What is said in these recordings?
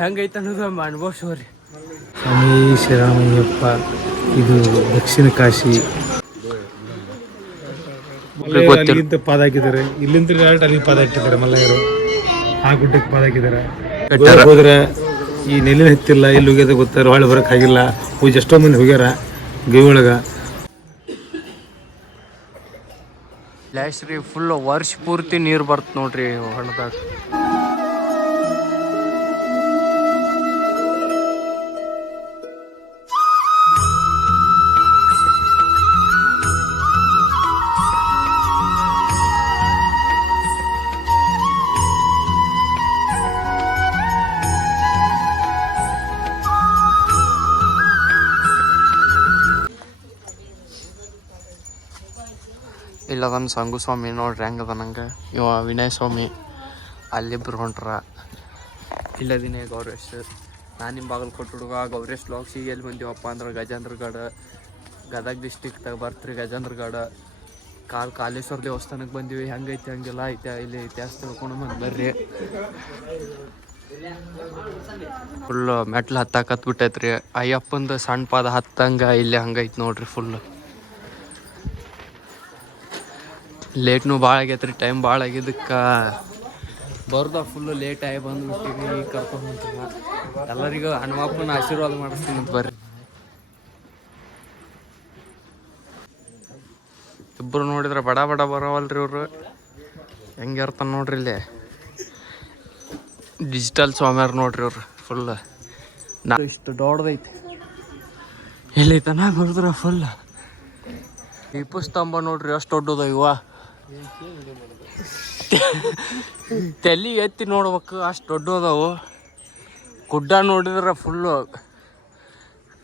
ಹೆಂಗೈತೆ ಅನ್ನೋದು ಅನುಭವಿಸೋರಿ. ಸ್ವಾಮಿ ಶ್ರೀರಾಮಯ್ಯಪ್ಪ, ಇದು ದಕ್ಷಿಣ ಕಾಶಿ. ಅಲ್ಲಿಂದ ಪಾದ ಹಾಕಿದ್ದಾರೆ, ಇಲ್ಲಿಂದ ಅಲ್ಲಿಗೆ ಪಾದ ಹಾಕಿದ್ದಾರೆ. ಮಲ್ಲಯ್ಯರು ಆ ಗುಡ್ಡಕ್ಕೆ ಪಾದ ಹಾಕಿದ್ದಾರೆ. ಹೋದ್ರೆ ಈ ನೆಲ್ಲಿನ ಹತ್ತಿಲ್ಲ, ಎಲ್ಲಿ ಹೋಗ್ಯದ ಗೊತ್ತಾರ, ಹೊಳೆ ಬರೋಕ್ಕಾಗಿಲ್ಲ. ಪೂಜೆ ಎಷ್ಟೋ ಮಂದಿ ಹೋಗ್ಯಾರ ಗವಿ ಒಳಗೆ. ಲಾಸ್ಟ್ ರೀ ಫುಲ್ ವರ್ಷ ಪೂರ್ತಿ ನೀರು ಬರ್ತ ನೋಡ್ರಿ ಹೊಣದಾಗ. ಇಲ್ಲದನ್ನ ಸಂಗು ಸ್ವಾಮಿ ನೋಡ್ರಿ ಹೆಂಗದ ನಂಗೆ. ಇವ ವಿನಯ್ ಸ್ವಾಮಿ ಅಲ್ಲಿಬ್ರು ಹೊಂಟ್ರ. ಇಲ್ಲದಿನೇ ಗೌರೇಶ್. ನಾನು ನಿಮ್ಮ ಬಾಗಲಕೋಟೆ ಹುಡುಗ. ಗೌರೇಶ್ ಬ್ಲಾಗ್ಸಿಗೆ ಎಲ್ಲಿ ಬಂದೀವಪ್ಪ ಅಂದ್ರೆ ಗಜೇಂದ್ರಗಢ, ಗದಗ ಡಿಸ್ಟಿಕ್ದಾಗ ಬರ್ತ್ರಿ ಗಜೇಂದ್ರಗಢ. ಕಾಲೇಶ್ವರ ದೇವಸ್ಥಾನಕ್ಕೆ ಬಂದೀವಿ. ಹೆಂಗೈತಿ ಹಂಗೆಲ್ಲ ಐತೆ ಇಲ್ಲಿ ಇತಿಹಾಸ ತಿಳ್ಕೊಂಡು ಬಂದು ಬರ್ರಿ. ಫುಲ್ ಮೆಟ್ಲು ಹತ್ತಾಕತ್ಬಿಟ್ಟೈತ್ರಿ. ಅಯ್ಯಪ್ಪಂದು ಸಣ್ಣ ಪಾದ ಹತ್ತಂಗೆ ಇಲ್ಲಿ ಹಂಗೈತಿ ನೋಡ್ರಿ. ಫುಲ್ ಲೇಟ್ನು ಭಾಳ ಆಗೈತ್ರಿ, ಟೈಮ್ ಭಾಳ ಆಗಿದ್ದಕ್ಕೆ ಬರ್ದ ಫುಲ್ಲು ಲೇಟ್ ಆಗಿ ಬಂದುಬಿಟ್ಟಿವಿ. ಈಗ ಕರ್ಕೊಂಡು ಹೊಂಟಿಲ್ಲ. ಎಲ್ಲರಿಗೂ ಹನುಮಪ್ಪನ ಆಶೀರ್ವಾದ ಮಾಡಿಸ್ತೀನಿ ಅಂತ ಬರ್ರಿ. ಇಬ್ಬರು ನೋಡಿದ್ರೆ ಬಡ ಬಡ ಬರೋವಲ್ರಿ ಇವರು. ಹೆಂಗೆ ಇರ್ತಾನೆ ನೋಡ್ರಿ ಇಲ್ಲಿ. ಡಿಜಿಟಲ್ ಸ್ವಾಮ್ಯಾರ ನೋಡ್ರಿ ಇವ್ರು. ಫುಲ್ ಇಷ್ಟು ದೊಡ್ಡದೈತಿ. ಎಲ್ಲೈತನ ಬರೋದ್ರ ಫುಲ್ ದೀಪ ಸ್ತಂಭ ನೋಡ್ರಿ ಅಷ್ಟು ದೊಡ್ಡದ. ಇವ ತಲೆ ಎತ್ತಿ ನೋಡ್ಬೇಕು ಅಷ್ಟು ದೊಡ್ಡ ಅದಾವು. ಗುಡ್ಡ ನೋಡಿದ್ರೆ ಫುಲ್ಲು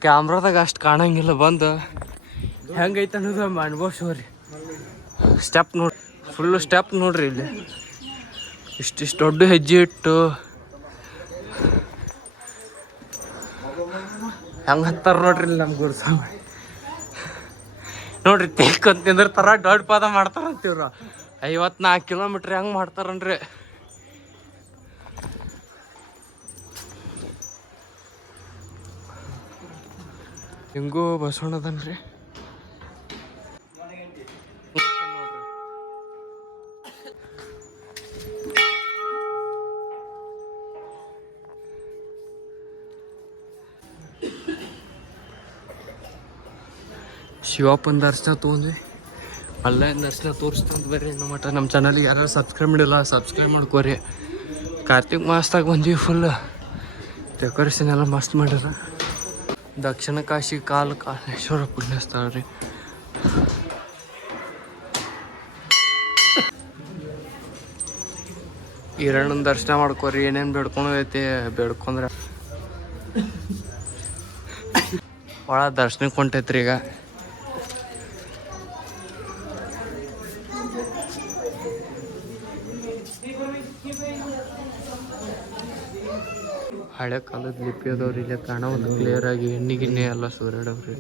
ಕ್ಯಾಮ್ರಾದಾಗ ಅಷ್ಟು ಕಾಣಂಗಿಲ್ಲ. ಬಂದು ಹೆಂಗೈತೆ ಅನ್ನೋದು ಅನುಭವಿಸೋರಿ. ಸ್ಟೆಪ್ ನೋಡಿ, ಫುಲ್ಲು ಸ್ಟೆಪ್ ನೋಡ್ರಿ ಇಲ್ಲಿ. ಇಷ್ಟಿಷ್ಟು ದೊಡ್ಡ ಹೆಜ್ಜೆ ಇಟ್ಟು ಹೆಂಗೆ ಹತ್ತಾರ ನೋಡ್ರಿ ಇಲ್ಲಿ ನಮ್ಮ ಗುರುಸ್ವಾಮಿ. ನೋಡ್ರಿ ತೇಕಂತ ನಿಂದಿರ್ತಾರ, ದೊಡ್ಡ ಪಾದ ಮಾಡ್ತಾರಂತೀವ್ರ. 54 ಕಿಲೋಮೀಟ್ರ್ ಹೆಂಗೆ ಮಾಡ್ತಾರನ್ರಿ. ಹಿಂಗೂ ಬಸವಣ್ಣದನ್ರಿ. ಶಿವಪ್ಪನ ದರ್ಶನ ತೊಗೊಂಡ್ವಿ. ಅಲ್ಲೇನು ದರ್ಶನ ತೋರಿಸ್ತಂತ ಬರ್ರಿ. ನಮ್ಮ ಮಟ್ಟ ನಮ್ಮ ಚಾನಲ್ಗೆ ಯಾರು ಸಬ್ಸ್ಕ್ರೈಬ್ ಮಾಡಿಲ್ಲ, ಸಬ್ಸ್ಕ್ರೈಬ್ ಮಾಡ್ಕೋರಿ. ಕಾರ್ತಿಕ್ ಮಾಸ್ದಾಗ ಬಂದೀವಿ. ಫುಲ್ ಡೆಕೋರೇಷನ್ ಎಲ್ಲ ಮಸ್ತ್ ಮಾಡ್ಯಾರ. ದಕ್ಷಿಣ ಕಾಶಿ ಕಾಲೇಶ್ವರ ಪುಣ್ಯಸ್ಥಳ ರೀ. ಈರಣ್ಣನ ದರ್ಶನ ಮಾಡ್ಕೋರಿ. ಏನೇನು ಬೇಡ್ಕೊಂಡೈತಿ ಬೇಡ್ಕೊಂಡ್ರೆ ಭಾಳ ದರ್ಶನಕ್ಕೆ ಹೊಂಟೈತ್ರಿ ಈಗ. ಹಳೆ ಕಾಲದ ಲಿಪಿ ಅದಾವ್ರಿ ಇಲ್ಲಿ ಕಾಣೋದು ಕ್ಲಿಯರ್ ಆಗಿ. ಎಣ್ಣೆ ಎಲ್ಲ ಸೂರ್ಯಾಡವ್ರಿ.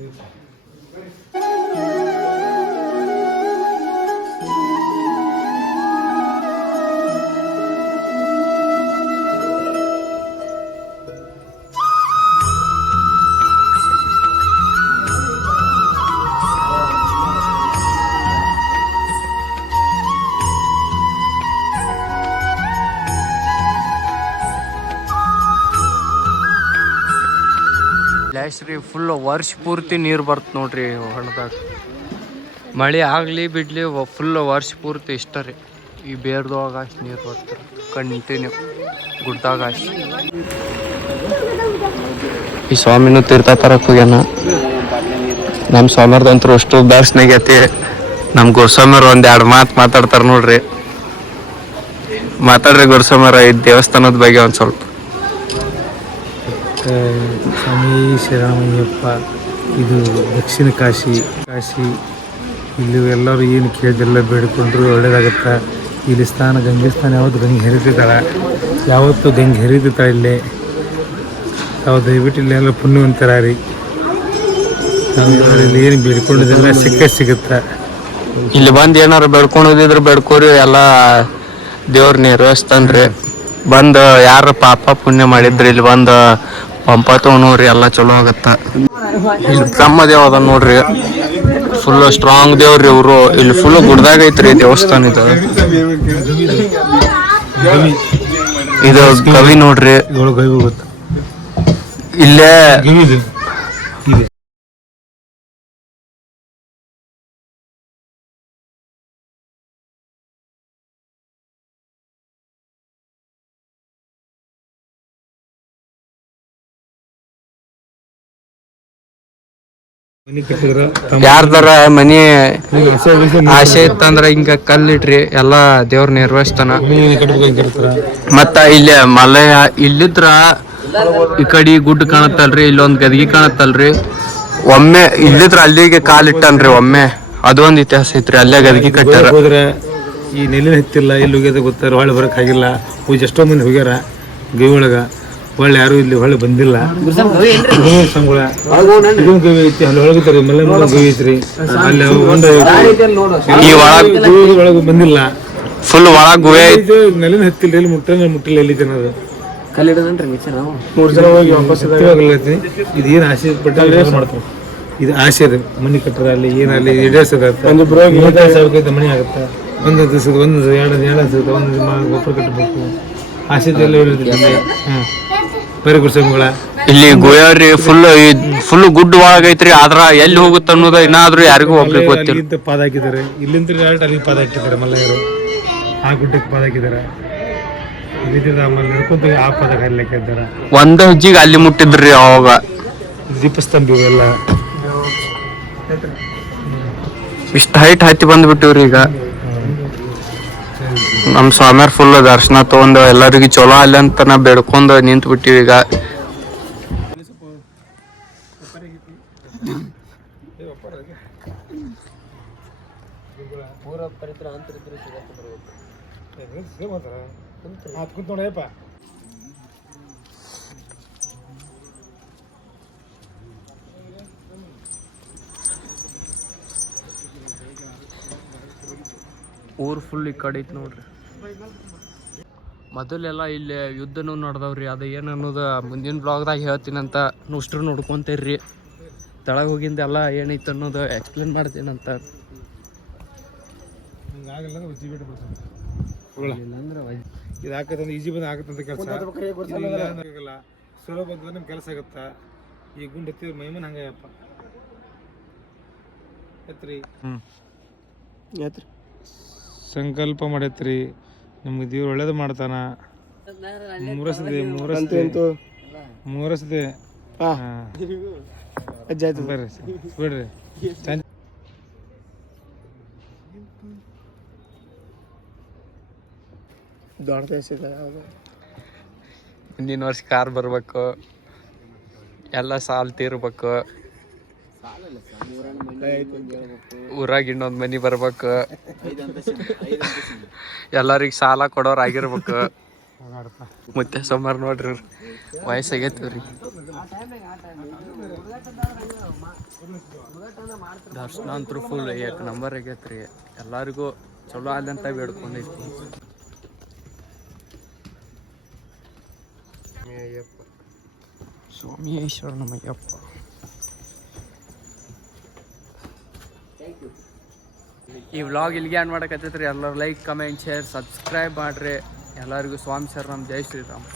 ಲಾಸ್ಟ್ ರೀ ಫುಲ್ ವರ್ಷ ಪೂರ್ತಿ ನೀರು ಬರ್ತ ನೋಡ್ರಿ ಹೊಣದಾಗ. ಮಳೆ ಆಗಲಿ ಬಿಡಲಿ ಫುಲ್ ವರ್ಷ ಪೂರ್ತಿ ಇಷ್ಟ ರೀ. ಈ ಬೇರ್ದೊಳಗೆ ಅಷ್ಟು ನೀರು ಬರ್ತಾರೆ ಕಂಟಿನ್ಯೂ ಗುಡ್ದಾಗ ಅಷ್ಟು. ಈ ಸ್ವಾಮಿನೂ ತೀರ್ಥ ತರಕ್ಕೆ ಹೋಗ್ಯಾನ. ನಮ್ಮ ಸ್ವಾಮಿಯರ್ದಂತೂ ಅಷ್ಟು ಬ್ಯಾಸ್ನಾಗೈತಿ. ನಮ್ಮ ಗುರುಸ್ವಾಮಿಯವ್ರು 1-2 ಮಾತು ಮಾತಾಡ್ತಾರೆ ನೋಡ್ರಿ. ಮಾತಾಡ್ರಿ ಗುರುಸ್ವಾಮಿಯವ್ರ ಈ ದೇವಸ್ಥಾನದ ಬಗ್ಗೆ ಒಂದು ಸ್ವಲ್ಪ. ಸ್ವಾಮಿ ಶ್ರೀರಾಮಯ್ಯಪ್ಪ, ಇದು ದಕ್ಷಿಣ ಕಾಶಿ. ಇಲ್ಲಿ ಎಲ್ಲರೂ ಏನು ಕೇಳಿದೆಲ್ಲ ಬೇಡಿಕೊಂಡ್ರು ಒಳ್ಳೇದಾಗತ್ತೆ. ಇಲ್ಲಿ ಗಂಗೆ ಸ್ಥಾನ ಯಾವತ್ತು ಗಂಗೆ ಹರಿತಿದ್ದಾಳೆ, ಯಾವತ್ತು ಗಂಗೆ ಹರಿತಿದ್ದಾಳೆ ಇಲ್ಲಿ. ತಾವು ದಯವಿಟ್ಟು ಇಲ್ಲಿ ಎಲ್ಲ ಪುಣ್ಯವಂತರ ರೀ. ನಾವೆಲ್ಲರೂ ಇಲ್ಲಿ ಏನು ಬೇಡ್ಕೊಂಡಿದ್ದೆಲ್ಲ ಸಿಗುತ್ತೆ. ಇಲ್ಲಿ ಬಂದು ಏನಾರು ಬೇಡ್ಕೊಳೋದಿದ್ರೆ ಬೇಡ್ಕೋರಿ, ಎಲ್ಲ ದೇವ್ರ ನೆರವೇರಿಸ್ತಾನ್ರಿ. ಬಂದು ಯಾರು ಪಾಪ ಪುಣ್ಯ ಮಾಡಿದ್ರಿ ಇಲ್ಲಿ ಬಂದು ಒಂಬತ್ತು ನೋಡ್ರಿ ಎಲ್ಲ ಚಲೋ ಆಗತ್ತ. ಇಲ್ಲಿ ಬ್ರಹ್ಮ ದೇವ ಅದ ನೋಡ್ರಿ, ಫುಲ್ ಸ್ಟ್ರಾಂಗ್ ದೇವ್ರಿ ಇವರು. ಇಲ್ಲಿ ಫುಲ್ ಗುಡ್ದಾಗ ಐತ್ರಿ ದೇವಸ್ಥಾನ ಇದು ಗವಿ ನೋಡ್ರಿ. ಇಲ್ಲೇ ಯಾರ್ದಾರ ಮನಿ ಆಸೆ ಇತ್ತಂದ್ರ ಹಿಂಗ ಕಲ್ಲಿಟ್ರಿ ಎಲ್ಲಾ ದೇವ್ರ ನಿರ್ವಹಿಸ್ತಾನ. ಮತ್ತ ಇಲ್ಲಿ ಮಲಯ ಇಲ್ಲಿದ್ರ ಈ ಕಡೆ ಗುಡ್ಡ ಕಾಣತ್ತಲ್ರಿ, ಇಲ್ಲೊಂದ್ ಗದಗಿ ಕಾಣತ್ತಲ್ರಿ. ಒಮ್ಮೆ ಇಲ್ಲಿದ್ರ ಅಲ್ಲಿಗೆ ಕಾಲಿಟ್ಟನ್ರಿ ಒಮ್ಮೆ, ಅದೊಂದ್ ಇತಿಹಾಸ ಐತ್ರಿ. ಅಲ್ಲೇ ಗದಗಿ ಕಟ್ಟಾರ. ಈ ನೆಲ್ಲಿನ ಹತ್ತಿಲ್ಲ, ಎಲ್ಲಿ ಹೋಗ್ಯದ ಗೊತ್ತಾರ, ಹೊಳೆ ಬರಕ್ ಆಗಿಲ್ಲ. ಪೂಜೆ ಎಷ್ಟೋ ಮಂದಿ ಹೋಗ್ಯಾರ ಗವಿ ಒಳಗ, ಹೊಳ್ಳೆ ಯಾರು ಇಲ್ಲಿ ಹೊಳೆ ಬಂದಿಲ್ಲ. ಗವಿ ಐತಿ ಅಲ್ಲಿ ಒಳಗತ್ರಿ, ಮಲ್ಲ ಗವಿ ಐತ್ರಿ ಅಲ್ಲಿ ಒಳಗ ಬಂದಿಲ್ಲ. ಫುಲ್ ಒಳಗ ಗುಹೆ ಐತಿ, ನೆಲ್ಲಿನ ಹತ್ತಿಲ್ಲ, ಎಲ್ಲಿ ಮುಟ್ಟಿಲ್ಲ ಎಲ್ಲಿ ಜನದು ಇದೇನ್ ಆಸೆ ಪಟ್ಟ ಮಾಡ್ತಾರ. ಇದು ಆಸೆ ಅದ, ಮನಿ ಕಟ್ಟರ ಅಲ್ಲಿ ಏನಲ್ಲಿ ಈಡೇರ್ಸದ ಮನಿ ಆಗತ್ತ. ಒಂದು ದಿವಸದ ಒಂದು ಎರಡು ದಿವಸದ ಒಂದು ಗೊಬ್ಬರ ಕಟ್ಟಬೇಕು. ಆಸೆ ಎಲ್ಲ ಬರೀ ಗುರುಸಂಗಳ ಇಲ್ಲಿ ಗೋಯಾರಿ ಫುಲ್ ಗುಡ್ಡ ಒಳಗೈತ್ರಿ. ಆದ್ರ ಎಲ್ಲಿ ಹೋಗುತ್ತ ಅನ್ನೋದು ಇನ್ನಾದ್ರೂ ಯಾರಿಗೂ ಹೋಗ್ಲಿಕ್ಕೆ ಗೊತ್ತಿಲ್ಲ. ಇಲ್ಲಿಂದ ಪಾದ ಹಾಕಿದ್ದಾರೆ, ಇಲ್ಲಿಂದ ಡೈರೆಕ್ಟ್ ಅಲ್ಲಿ ಪಾದ ಹಾಕಿದ್ದಾರೆ. ಮಲ್ಲಯ್ಯರು ಆ ಗುಡ್ಡಕ್ಕೆ ಪಾದ ಹಾಕಿದ್ದಾರೆ. ಆಮೇಲೆ ನಡ್ಕೊಂತ ಆ ಪಾದ ಹಾಕ್ಲಿಕ್ಕೆ ಇದ್ದಾರೆ. ಒಂದ ಹೆಜ್ಜಿಗೆ ಅಲ್ಲಿ ಮುಟ್ಟಿದ್ರಿ ಅವಾಗ. ದೀಪಸ್ತಂಭ ಇವೆಲ್ಲ ಇಷ್ಟ ಹೈಟ್ ಹತ್ತಿ ಬಂದ್ಬಿಟ್ಟಿವ್ರಿ. ಈಗ ನಮ್ ಸ್ವಾಮಿಯರ್ ಫುಲ್ ದರ್ಶನ ತಗೊಂಡು ಎಲ್ಲರಿಗೂ ಚಲೋ ಅಲ್ಲ ಅಂತ ನಾ ಬೇಡ್ಕೊಂಡು ನಿಂತು ಬಿಟ್ಟಿವಿ. ಈಗ ಊರು ಫುಲ್ ಈ ಕಡೆ ಐತಿ ನೋಡ್ರಿ. ಮೊದಲೆಲ್ಲ ಇಲ್ಲಿ ಯುದ್ಧನೂ ನಡೆದವ್ರಿ. ಅದು ಏನು ಅನ್ನೋದು ಮುಂದಿನ ಬ್ಲಾಗ್ದಾಗ ಹೇಳ್ತೀನಂತ, ಅಷ್ಟ್ರು ನೋಡ್ಕೊಂತೀರ್ರಿ. ತೆಳಗೆ ಹೋಗಿಂದ ಎಲ್ಲ ಏನೈತೆ ಅನ್ನೋದು ಎಕ್ಸ್ಪ್ಲೇನ್ ಮಾಡ್ತೀನಂತ. ಇದು ಹಾಕತ್ತಂದ್ರೆ ಈಜಿ ಬಂದು ಆಗತ್ತಂತ ಕೆಲಸ ಸುಲಭ ಬಂದ್ರೆ ನಮ್ಗೆ ಕೆಲಸ ಆಗುತ್ತಾ. ಈ ಗುಂಡು ಎತ್ತಿ ಮೈಮನ್ ಹಂಗಪ್ಪ ಎತ್ರಿ ಸಂಕಲ್ಪ ಮಾಡೈತ್ರಿ. ನಿಮ್ಗೆ ದೇವ್ರು ಒಳ್ಳೇದು ಮಾಡ್ತಾನ. ಮೂರಸ್ದೆ ಬರ್ರಿ ಬಿಡ್ರಿ. ಮುಂದಿನ ವರ್ಷ ಕಾರ್ ಬರ್ಬೇಕು, ಎಲ್ಲ ಸಾಲ ತೀರ್ಬೇಕು, ಊರಾಗ ಇನ್ನೊಂದು ಮನಿ ಬರ್ಬೇಕು, ಎಲ್ಲರಿಗ ಸಾಲ ಕೊಡೋರ್ ಆಗಿರ್ಬೇಕು. ಮತ್ತೆ ಸೋಮವಾರ ನೋಡ್ರಿ ವಯಸ್ಸಾಗೈತಿವ್ರಿ. ದರ್ಶನ ಅಂತೂ ಫುಲ್ 1 ನಂಬರ್ ಆಗೈತ್ರಿ. ಎಲ್ಲರಿಗೂ ಚಲೋ ಅಲ್ಲಂತ ಬೇಡ್ಕೊಂಡೈತಿ. ಸ್ವಾಮಿಯೇಶ್ವರ ನಮಯ್ಯಪ್ಪ. ಈ ವ್ಲಾಗ್ ಇಲ್ಲಿಗೆ ಏನ್ ಮಾಡಕತ್ತೈತ್ರಿ. ಎಲ್ಲರೂ ಲೈಕ್, ಕಮೆಂಟ್, ಶೇರ್, ಸಬ್ಸ್ಕ್ರೈಬ್ ಮಾಡ್ರಿ. ಎಲ್ಲರಿಗೂ ಸ್ವಾಮಿ ಶರಣಂ, ಜೈ ಶ್ರೀರಾಮ್.